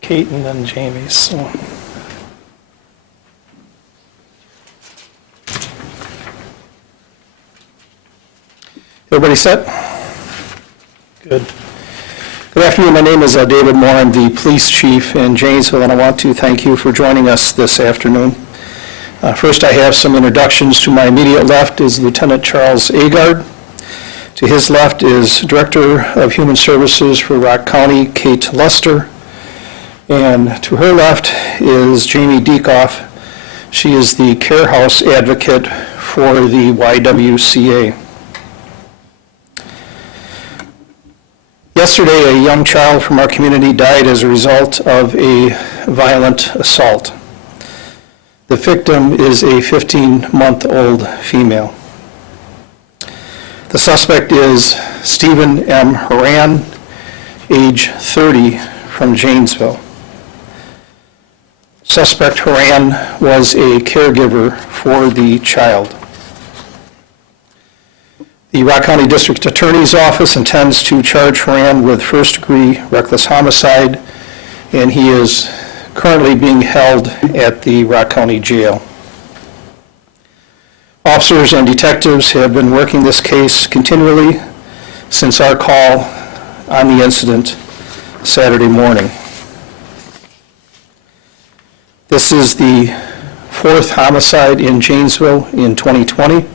Kate and then Jamie. So. Everybody set? Good. Good afternoon. My name is David Moore. I'm the police chief in Janesville, and I want to thank you for joining us this afternoon. First, I have some introductions. To my immediate left is Lieutenant Charles Agard. To his left is Director of Human Services for Rock County, Kate Luster. And to her left is Jamie Deekoff. She is the Care House advocate for the YWCA. Yesterday, a young child from our community died as a result of a violent assault. The victim is a 15-month-old female. The suspect is Stephen M. Horan, age 30, from Janesville. Suspect Horan was a caregiver for the child. The Rock County District Attorney's Office intends to charge Horan with first-degree reckless homicide, and he is currently being held at the Rock County Jail. Officers and detectives have been working this case continually since our call on the incident Saturday morning. This is the fourth homicide in Janesville in 2020.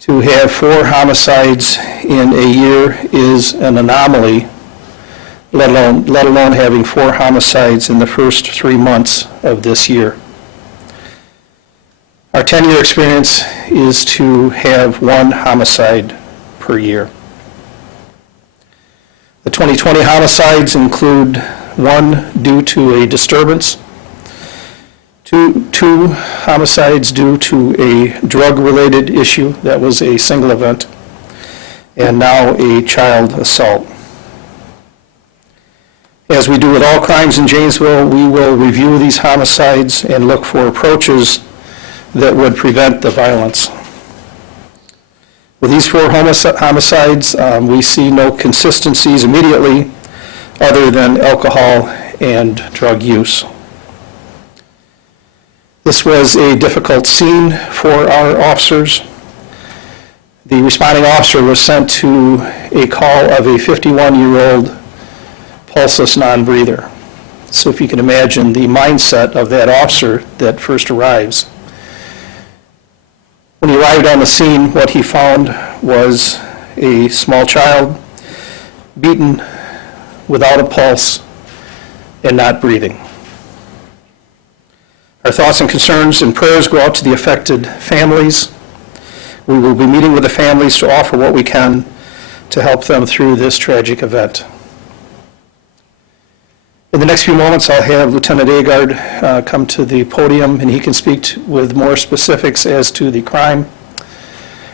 To have 4 homicides in a year is an anomaly, let alone having 4 homicides in the first 3 months of this year. Our 10-year experience is to have 1 homicide per year. The 2020 homicides include 1 due to a disturbance, two homicides due to a drug-related issue, that was a single event, and now a child assault. As we do with all crimes in Janesville, we will review these homicides and look for approaches that would prevent the violence. With these 4 homicides, we see no consistencies immediately other than alcohol and drug use. This was a difficult scene for our officers. The responding officer was sent to a call of a 51-year-old pulseless non-breather. So if you can imagine the mindset of that officer that first arrives. When he arrived on the scene, what he found was a small child beaten without a pulse and not breathing. Our thoughts and concerns and prayers go out to the affected families. We will be meeting with the families to offer what we can to help them through this tragic event. In the next few moments, I'll have Lieutenant Agard come to the podium, and he can speak with more specifics as to the crime.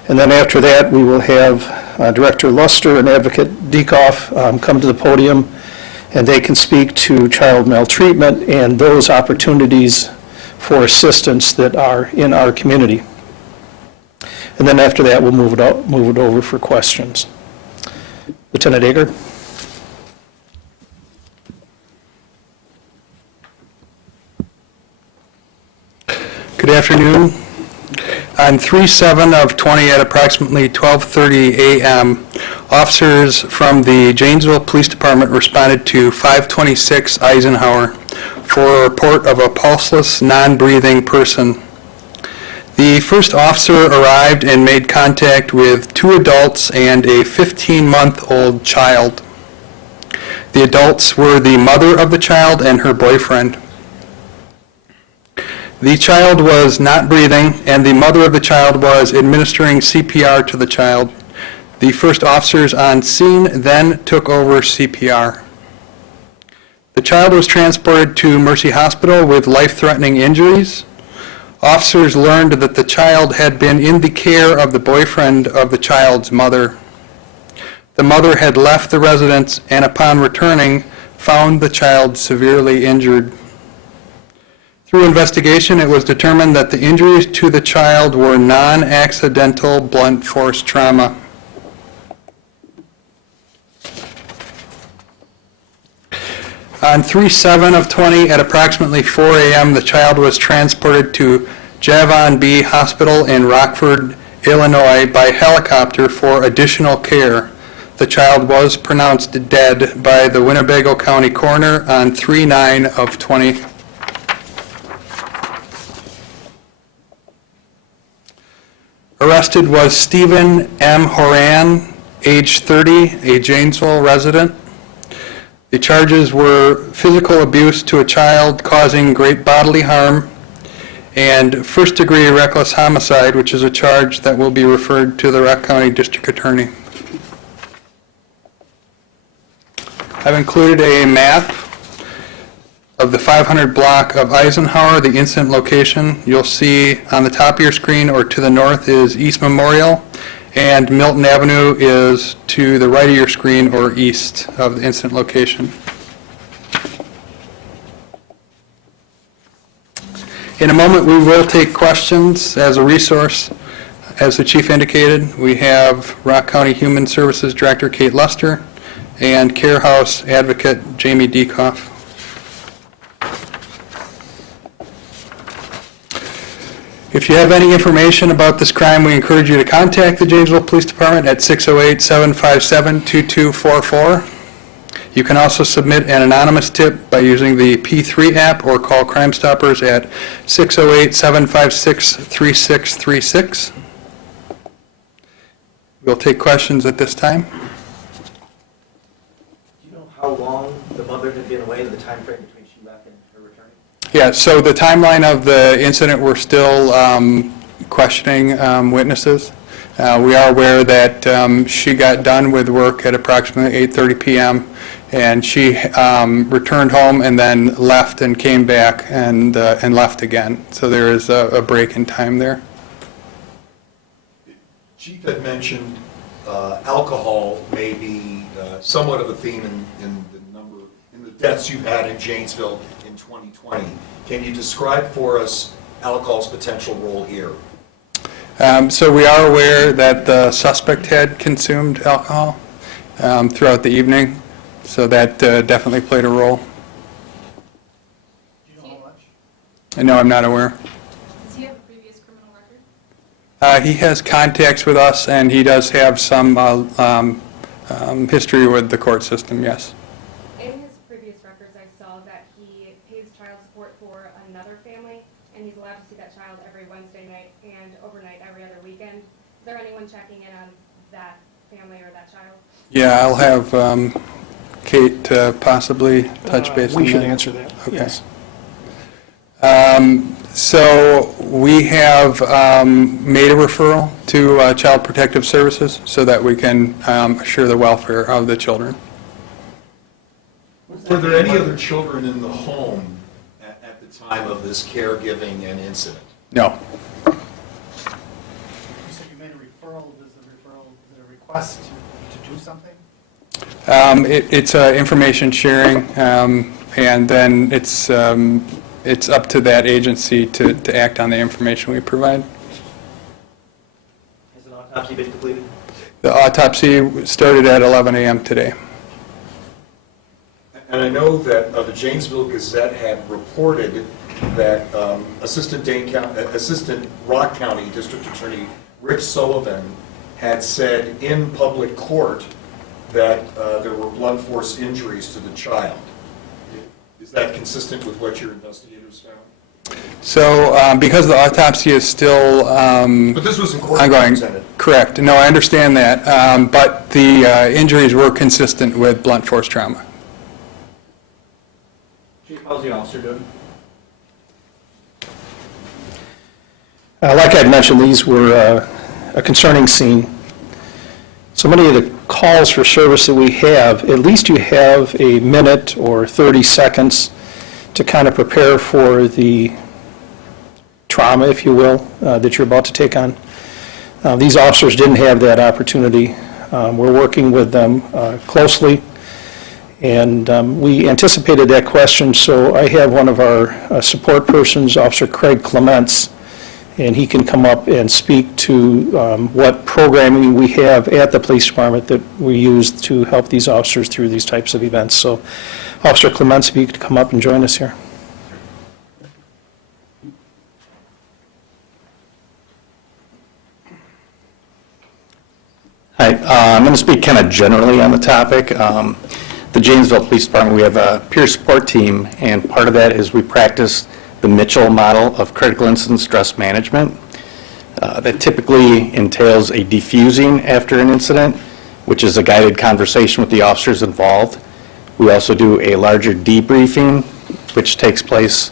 And then after that, we will have Director Luster and Advocate Deekoff come to the podium, and they can speak to child maltreatment and those opportunities for assistance that are in our community. And then after that, we'll move it over for questions. Lieutenant Agard. Good afternoon. On 3/7/20 at approximately 12:30 a.m., officers from the Janesville Police Department responded to 526 Eisenhower for a report of a pulseless, non-breathing person. The first officer arrived and made contact with 2 adults and a 15-month-old child. The adults were the mother of the child and her boyfriend. The child was not breathing, and the mother of the child was administering CPR to the child. The first officers on scene then took over CPR. The child was transported to Mercy Hospital with life-threatening injuries. Officers learned that the child had been in the care of the boyfriend of the child's mother. The mother had left the residence and upon returning found the child severely injured. Through investigation, it was determined that the injuries to the child were non-accidental blunt force trauma. On 3/7 of '20, at approximately 4 a.m., the child was transported to Javon B. Hospital in Rockford, Illinois, by helicopter for additional care. The child was pronounced dead by the Winnebago County coroner on 3/9 of '20. Arrested was Stephen M. Horan, age 30, a Janesville resident. The charges were physical abuse to a child causing great bodily harm, and first-degree reckless homicide, which is a charge that will be referred to the Rock County District Attorney. I've included a map of the 500 block of Eisenhower, the incident location. You'll see on the top of your screen or to the north is East Memorial, and Milton Avenue is to the right of your screen or east of the incident location. In a moment, we will take questions as a resource. As the chief indicated, we have Rock County Human Services Director Kate Lester and Care House Advocate Jamie Dekoff. If you have any information about this crime, we encourage you to contact the Janesville Police Department at 608-757-2244. You can also submit an anonymous tip by using the P3 app or call Crime Stoppers at 608-756-3636. We'll take questions at this time. Do you know how long the mother had been away, the time frame between she left and her returning? Yeah, so the timeline of the incident, we're still questioning witnesses. We are aware that she got done with work at approximately 8:30 p.m., and she returned home and then left and came back and left again. So there is a break in time there. Chief had mentioned alcohol may be somewhat of a theme in the deaths you've had in Janesville in 2020. Can you describe for us alcohol's potential role here? So we are aware that the suspect had consumed alcohol throughout the evening, so that definitely played a role. Do you know how much? No, I'm not aware. Does he have a previous criminal record? He has contacts with us, and he does have some history with the court system, yes. In his previous records, I saw that he pays child support for another family, and he's allowed to see that child every Wednesday night and overnight every other weekend. Is there anyone checking in on that family or that child? Yeah, I'll have Kate possibly touch base on that. We should answer that, Okay. yes. So we have made a referral to Child Protective Services so that we can assure the welfare of the children. Were there any other children in the home at the time of this caregiving and incident? No. You said you made a referral. Is it a request to do something? It's information sharing, and then it's up to that agency to act on the information we provide. Has an autopsy been completed? The autopsy started at 11 a.m. today. And I know that the Janesville Gazette had reported that Assistant Rock County District Attorney Rich Sullivan had said in public court that there were blunt force injuries to the child. Is that consistent with what your investigators found? So because the autopsy is still But this was in court ongoing, presented. correct. No, I understand that, but the injuries were consistent with blunt force trauma. Chief, how's the officer doing? Like I'd mentioned, these were a concerning scene. So many of the calls for service that we have, at least you have a minute or 30 seconds to kind of prepare for the trauma, if you will, that you're about to take on. These officers didn't have that opportunity. We're working with them closely, and we anticipated that question, so I have one of our support persons, Officer Craig Clements, and he can come up and speak to what programming we have at the police department that we use to help these officers through these types of events. So Officer Clements, if you could come up and join us here. Hi, I'm going to speak kind of generally on the topic. The Janesville Police Department, we have a peer support team, and part of that is we practice the Mitchell model of critical incident stress management. That typically entails a defusing after an incident, which is a guided conversation with the officers involved. We also do a larger debriefing, which takes place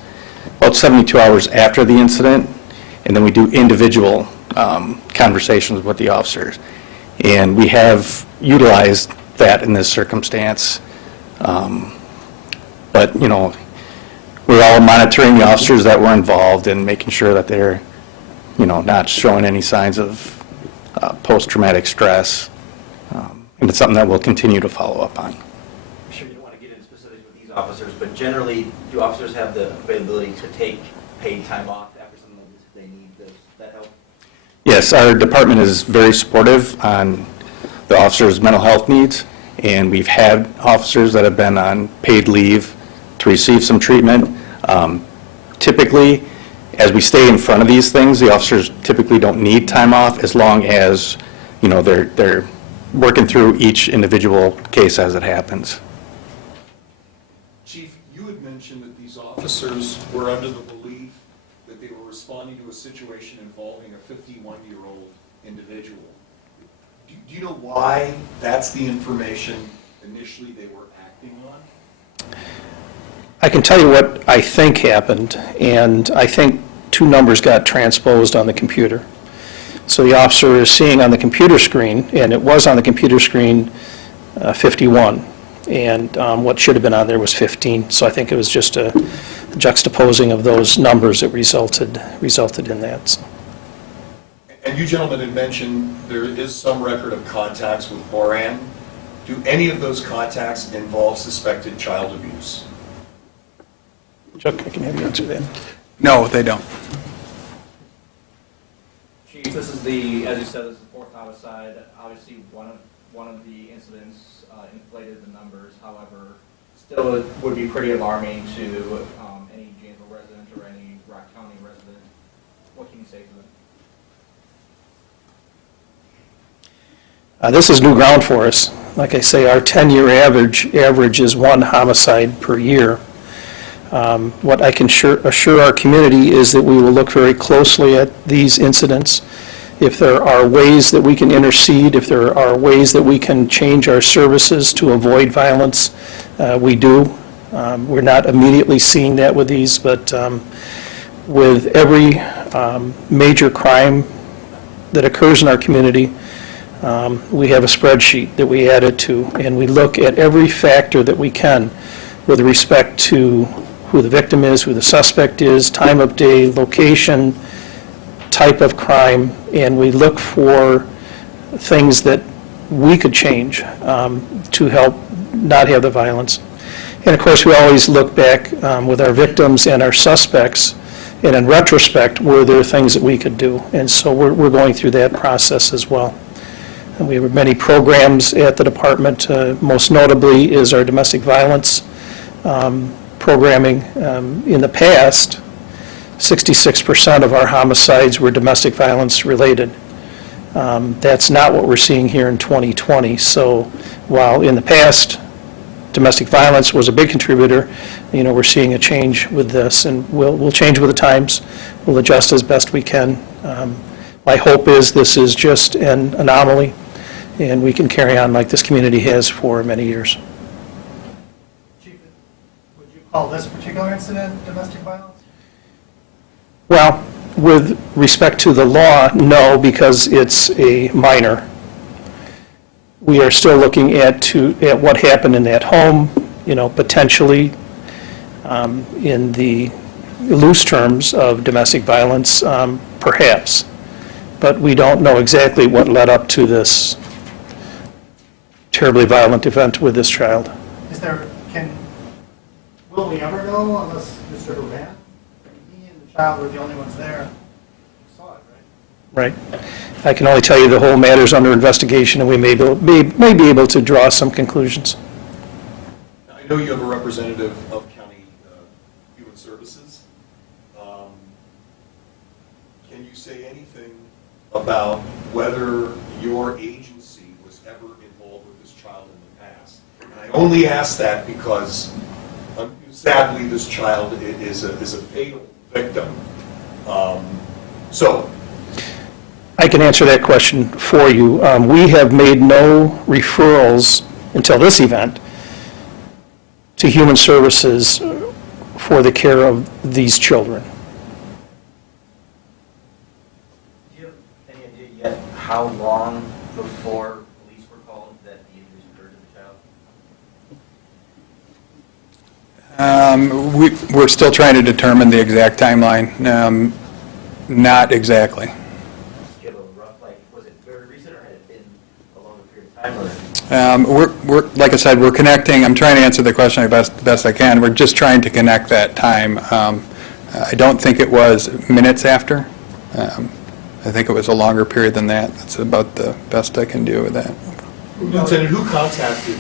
about 72 hours after the incident, and then we do individual conversations with the officers. And we have utilized that in this circumstance. But, you know, we're all monitoring the officers that were involved and making sure that they're, you know, not showing any signs of post-traumatic stress. And it's something that we'll continue to follow up on. I'm sure you don't want to get into specifics with these officers, but generally, do officers have the availability to take paid time off after something like this if they need? Does that help? Yes, our department is very supportive on the officers' mental health needs, and we've had officers that have been on paid leave to receive some treatment. Typically, as we stay in front of these things, the officers typically don't need time off as long as, you know, they're working through each individual case as it happens. Chief, you had mentioned that these officers were under the belief that they were responding to a situation involving a 51-year-old individual. Do you know why that's the information initially they were acting on? I can tell you what I think happened, and I think two numbers got transposed on the computer. So the officer is seeing on the computer screen, and it was on the computer screen 51, and what should have been on there was 15. So I think it was just a juxtaposing of those numbers that resulted in that. So. And you gentlemen had mentioned there is some record of contacts with Boran. Do any of those contacts involve suspected child abuse? Chuck, I can have you answer that. No, they don't. Chief, this is the, as you said, this is the fourth homicide. Obviously, one of the incidents inflated the numbers. However, still it would be pretty alarming to any Janesville resident or any Rock County resident. What can you say to them? This is new ground for us. Like I say, our 10-year average is one homicide per year. What I can assure our community is that we will look very closely at these incidents. If there are ways that we can intercede, if there are ways that we can change our services to avoid violence, we do. We're not immediately seeing that with these, but with every major crime that occurs in our community, we have a spreadsheet that we added to, and we look at every factor that we can with respect to who the victim is, who the suspect is, time of day, location, type of crime, and we look for things that we could change to help not have the violence. And of course, we always look back with our victims and our suspects, and in retrospect, were there things that we could do? And so we're going through that process as well. And we have many programs at the department. Most notably is our domestic violence programming. In the past, 66% of our homicides were domestic violence related. That's not what we're seeing here in 2020. So while in the past, domestic violence was a big contributor, you know, we're seeing a change with this, and we'll change with the times. We'll adjust as best we can. My hope is this is just an anomaly, and we can carry on like this community has for many years. Chief, would you call this particular incident domestic violence? Well, with respect to the law, no, because it's a minor. We are still looking at what happened in that home, you know, potentially in the loose terms of domestic violence, perhaps. But we don't know exactly what led up to this terribly violent event with this child. Will we ever know unless Mr. Houvan, he and the child were the only ones there, saw Right. I can only tell you the whole matter's under investigation, and we may be able to draw some conclusions. I know you have a representative of County Human Services. Can you say anything about whether your agency was ever involved with this child in the past? And I only ask that because sadly, this child is a fatal victim. So, I can answer that question for you. We have made no referrals until this event to Human Services for the care of these children. Do you have any idea yet how long before police were called that the injuries occurred to the child? We're still trying to determine the exact timeline. Not exactly. Do you have a rough, like, was it very recent or had it been a longer period of time? Or? We're like I said, we're connecting. I'm trying to answer the question the best I can. We're just trying to connect that time. I don't think it was minutes after. I think it was a longer period than that. That's about the best I can do with that. Lieutenant, who contacted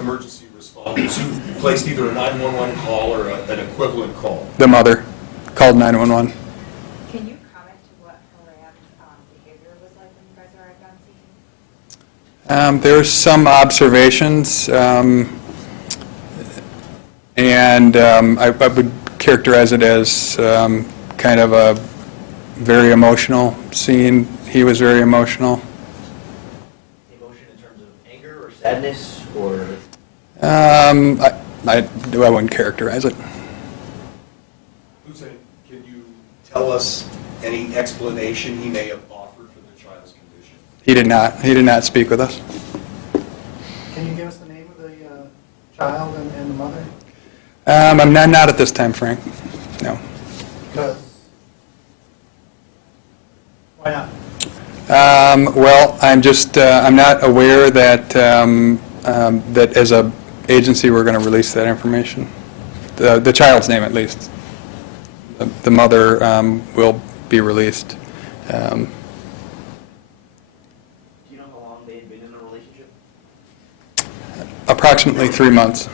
emergency responders? Who placed either a 911 call or an equivalent call? The mother called 911. Can you comment to what Haran's behavior was like when you guys arrived on scene? There's some observations, and I would characterize it as kind of a very emotional scene. He was very emotional. Emotion in terms of anger or sadness or? I wouldn't characterize it. Lieutenant, can you tell us any explanation he may have offered for the child's condition? He did not. He did not speak with us. Can you give us the name of the child and the mother? I'm not at this time, Frank. No. Because, why not? Well, I'm not aware that, that as a agency, we're going to release that information. The child's name, at least. The mother will be released. Do you know how long they had been in a relationship? Approximately 3 months. Do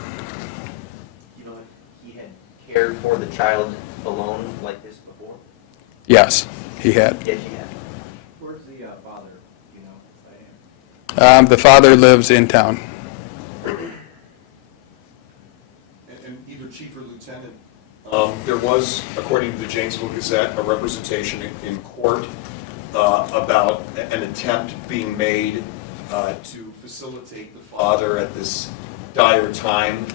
you know if he had cared for the child alone like this before? Yes, he had. Yes, he had. Where's the father, you know, Diane? The father lives in town. And either chief or lieutenant, there was, according to the Janesville Gazette, a representation in court about an attempt being made to facilitate the father at this dire time.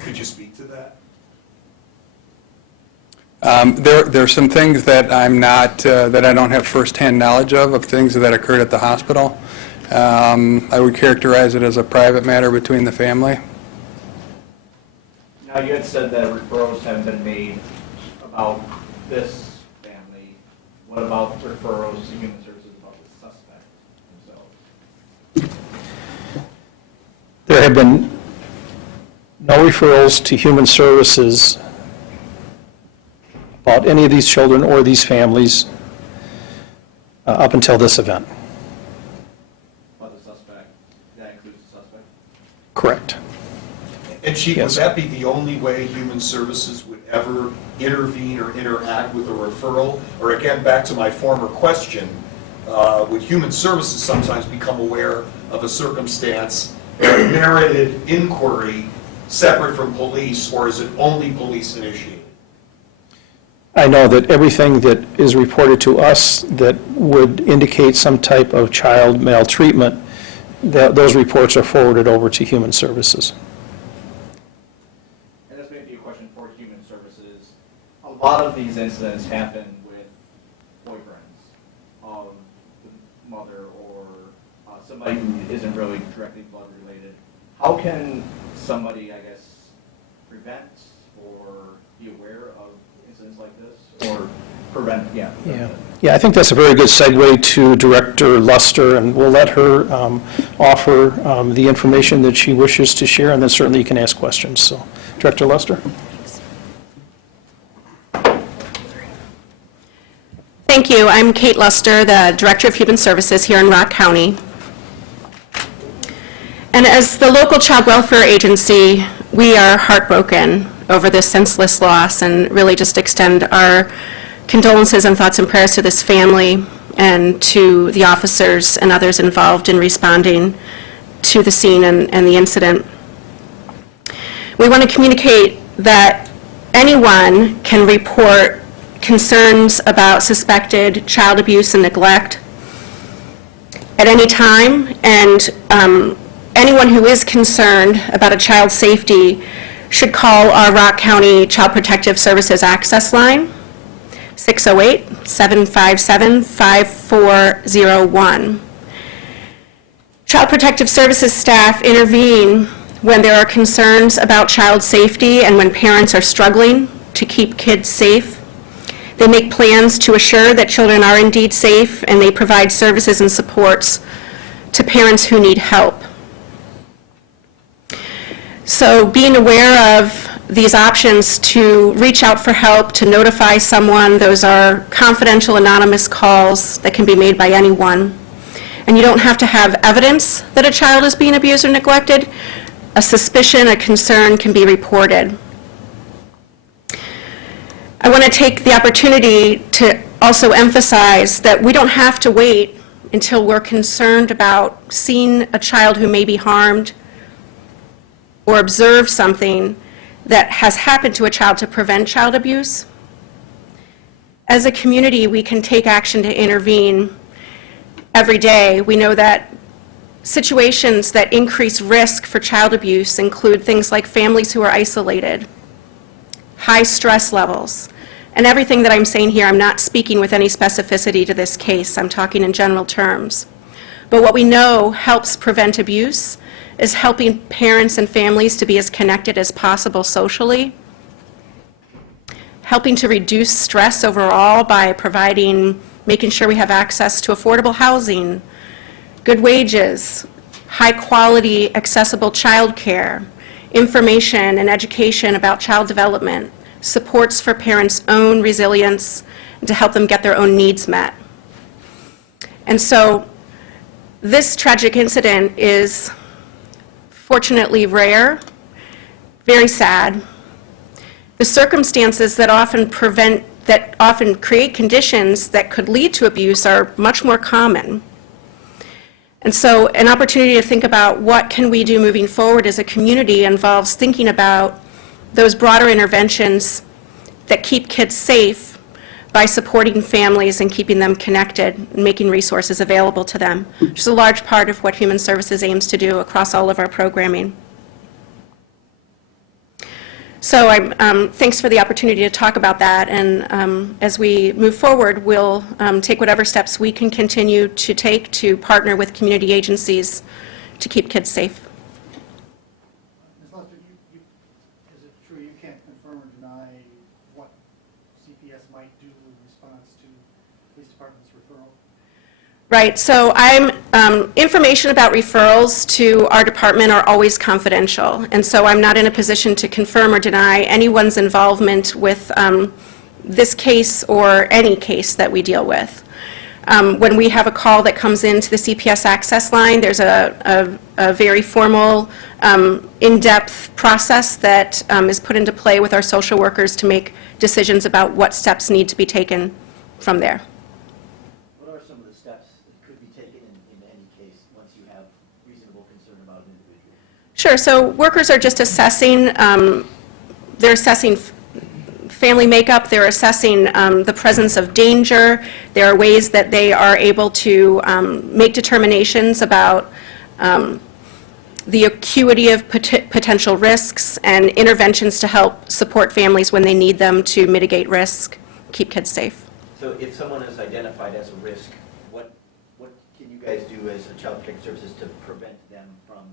Could you speak to that? There are some things that I'm not, that I don't have firsthand knowledge of things that occurred at the hospital. I would characterize it as a private matter between the family. Now, you had said that referrals haven't been made about this family. What about referrals to Human Services about the suspect themselves? There have been no referrals to Human Services about any of these children or these families up until this event. About the suspect, that includes the suspect? Correct. And Chief, Yes. would that be the only way Human Services would ever intervene or interact with a referral? Or again, back to my former question, would Human Services sometimes become aware of a circumstance, a merited inquiry separate from police, or is it only police initiated? I know that everything that is reported to us that would indicate some type of child maltreatment, those reports are forwarded over to Human Services. And this may be a question for Human Services. A lot of these incidents happen with boyfriends of the mother or somebody who isn't really directly blood related. How can somebody, I guess, prevent or be aware of incidents like this or prevent, Yeah, I think that's a very good segue to Director Luster, and we'll let her offer the information that she wishes to share, and then certainly you can ask questions. So, Director Luster? Thank Thank you. I'm Kate Luster, the Director of Human Services here in Rock County. And as the local child welfare agency, we are heartbroken over this senseless loss and really just extend our condolences and thoughts and prayers to this family and to the officers and others involved in responding to the scene and the incident. We want to communicate that anyone can report concerns about suspected child abuse and neglect at any time, and anyone who is concerned about a child's safety should call our Rock County Child Protective Services Access Line, 608-757-5401. Child Protective Services staff intervene when there are concerns about child safety and when parents are struggling to keep kids safe. They make plans to assure that children are indeed safe, and they provide services and supports to parents who need help. So being aware of these options to reach out for help, to notify someone, those are confidential, anonymous calls that can be made by anyone. And you don't have to have evidence that a child is being abused or neglected. A suspicion, a concern can be reported. I want to take the opportunity to also emphasize that we don't have to wait until we're concerned about seeing a child who may be harmed or observe something that has happened to a child to prevent child abuse. As a community, we can take action to intervene every day. We know that situations that increase risk for child abuse include things like families who are isolated, high stress levels, and everything that I'm saying here, I'm not speaking with any specificity to this case. I'm talking in general terms. But what we know helps prevent abuse is helping parents and families to be as connected as possible socially, helping to reduce stress overall by making sure we have access to affordable housing, good wages, high-quality, accessible childcare, information and education about child development, supports for parents' own resilience, and to help them get their own needs met. And so this tragic incident is fortunately rare, very sad. The circumstances that often create conditions that could lead to abuse are much more common. And so an opportunity to think about what can we do moving forward as a community involves thinking about those broader interventions that keep kids safe by supporting families and keeping them connected and making resources available to them, which is a large part of what Human Services aims to do across all of our programming. So thanks for the opportunity to talk about that, and as we move forward, we'll take whatever steps we can continue to take to partner with community agencies to keep kids safe. Ms. Lester, is it true you can't confirm or deny what CPS might do in response to the police department's referral? Right, so information about referrals to our department are always confidential, and so I'm not in a position to confirm or deny anyone's involvement with this case or any case that we deal with. When we have a call that comes into the CPS access line, there's a very formal, in-depth process that is put into play with our social workers to make decisions about what steps need to be taken from there. What are some of the steps that could be taken in any case once you have reasonable concern about an individual? Sure, so workers are just assessing, they're assessing family makeup, they're assessing the presence of danger. There are ways that they are able to make determinations about the acuity of potential risks and interventions to help support families when they need them to mitigate risk, keep kids safe. So if someone is identified as a risk, what can you guys do as a Child Protective Services to prevent them from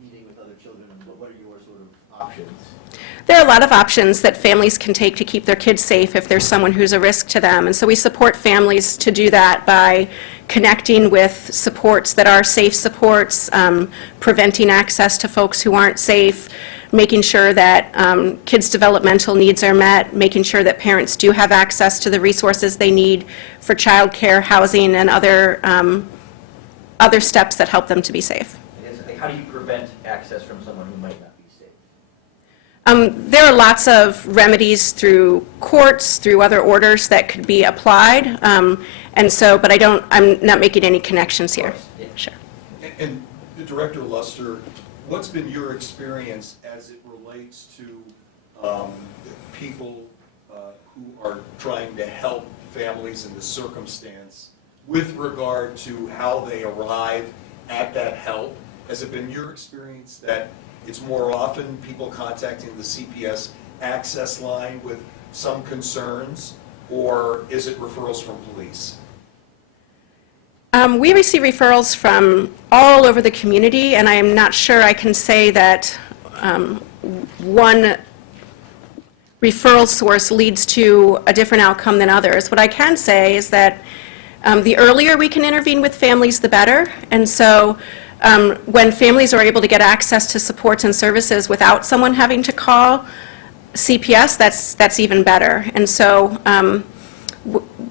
meeting with other children? And what are your sort of options? There are a lot of options that families can take to keep their kids safe if there's someone who's a risk to them. And so we support families to do that by connecting with supports that are safe supports, preventing access to folks who aren't safe, making sure that kids' developmental needs are met, making sure that parents do have access to the resources they need for childcare, housing, and other steps that help them to be safe. I guess, like, how do you prevent access from someone who might not be safe? There are lots of remedies through courts, through other orders that could be applied, and so, but I'm not making any connections here. Of course, yeah. Sure. And Director Luster, what's been your experience as it relates to people who are trying to help families in this circumstance with regard to how they arrive at that help? Has it been your experience that it's more often people contacting the CPS access line with some concerns, or is it referrals from police? We receive referrals from all over the community, and I am not sure I can say that one referral source leads to a different outcome than others. What I can say is that the earlier we can intervene with families, the better. And so when families are able to get access to supports and services without someone having to call CPS, that's even better. And so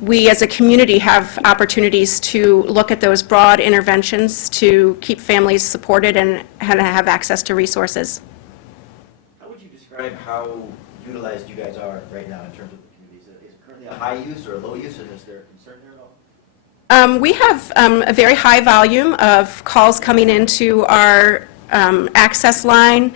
we as a community have opportunities to look at those broad interventions to keep families supported and have access to resources. How would you describe how utilized you guys are right now in terms of the community? Is it currently a high use or a low use, and is there a concern there at all? We have a very high volume of calls coming into our access line.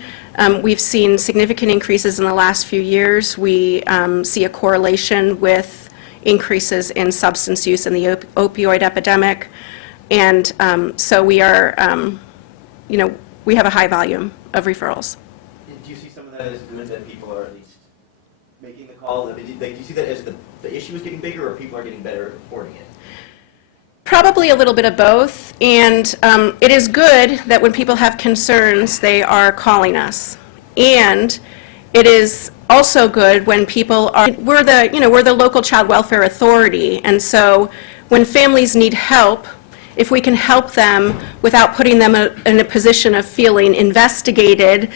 We've seen significant increases in the last few years. We see a correlation with increases in substance use and the opioid epidemic. And so we are, we have a high volume of referrals. Do you see some of that as good, that people are at least making the call? Do you see that as the issue is getting bigger, or people are getting better at reporting it? Probably a little bit of both, and it is good that when people have concerns, they are calling us. And it is also good when people are, we're the local child welfare authority, and so when families need help, if we can help them without putting them in a position of feeling investigated,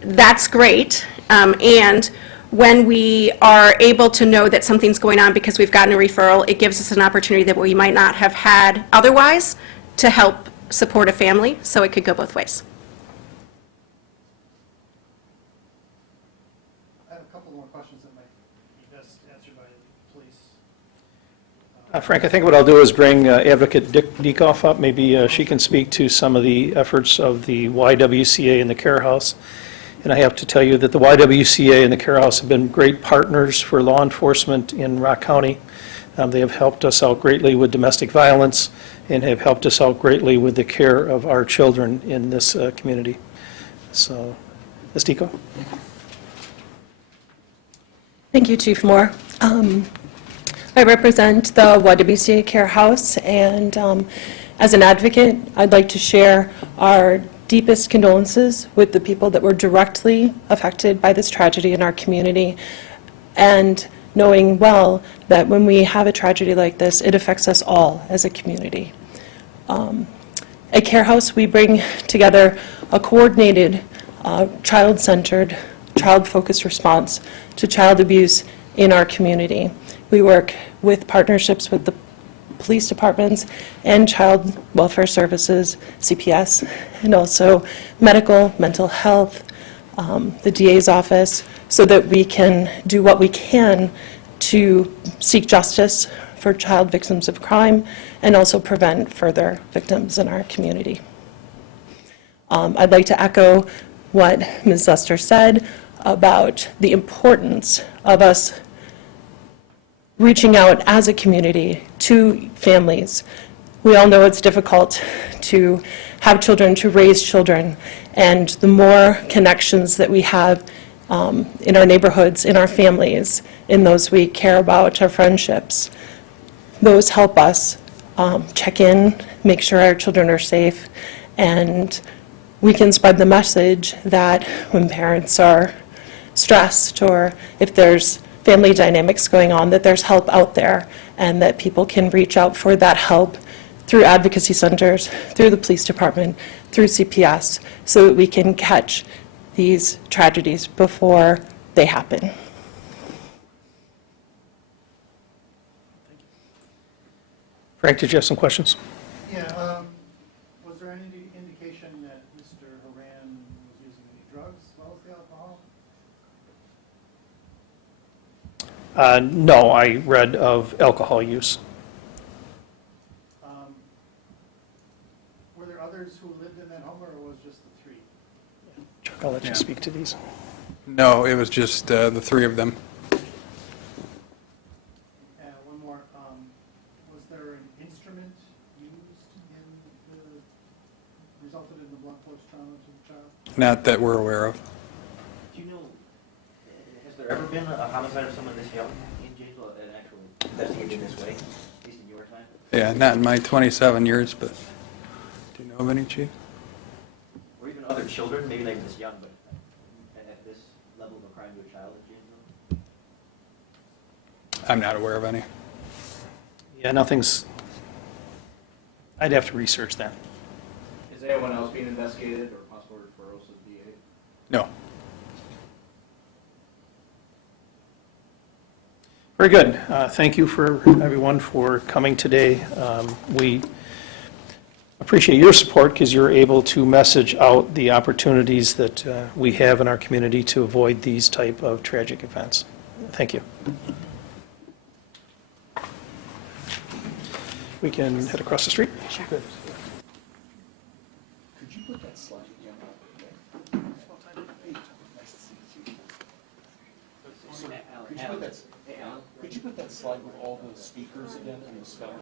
that's great. And when we are able to know that something's going on because we've gotten a referral, it gives us an opportunity that we might not have had otherwise to help support a family, so it could go both ways. I have a couple more questions that might be best answered by the police. Frank, I think what I'll do is bring Advocate Dick Dekoff up. Maybe she can speak to some of the efforts of the YWCA and the Care House. And I have to tell you that the YWCA and the Care House have been great partners for law enforcement in Rock County. They have helped us out greatly with domestic violence and have helped us out greatly with the care of our children in this community. So, Ms. Dekoff. Thank you, Chief Moore. I represent the YWCA Care House, and as an advocate, I'd like to share our deepest condolences with the people that were directly affected by this tragedy in our community, and knowing well that when we have a tragedy like this, it affects us all as a community. At Care House, we bring together a coordinated, child-centered, child-focused response to child abuse in our community. We work with partnerships with the police departments and child welfare services, CPS, and also medical, mental health, the DA's office, so that we can do what we can to seek justice for child victims of crime and also prevent further victims in our community. I'd like to echo what Ms. Lester said about the importance of us reaching out as a community to families. We all know it's difficult to have children, to raise children, and the more connections that we have in our neighborhoods, in our families, in those we care about, our friendships, those help us check in, make sure our children are safe, and we can spread the message that when parents are stressed or if there's family dynamics going on, that there's help out there and that people can reach out for that help through advocacy centers, through the police department, through CPS, so that we can catch these tragedies before they happen. Frank, did you have some questions? Yeah, was there any indication that Mr. Haran was using any drugs as well as the alcohol? No, I read of alcohol use. Were there others who lived in that home, or was just the three? Chuck, I'll let you Yeah. speak to these. No, it was just the three of them. One more, was there an instrument used in the, resulted in the blunt force trauma to the child? Not that we're aware of. Do you know, has there ever been a homicide of someone this young in Janesville, an actual investigated in this way, at least in your time? Yeah, not in my 27 years, but do you know of any, Chief? Or even other children, maybe not even this young, but at this level of a crime to a child in Janesville? I'm not aware of any. Yeah, nothing's, I'd have to research that. Is anyone else being investigated or possible referrals to the DA? No. Very good. Thank you for everyone for coming today. We appreciate your support because you're able to message out the opportunities that we have in our community to avoid these type of tragic events. Thank you. We can head across the street. Sure. Could you put that slide again up? Could you put that slide with all the speakers again and the spelling?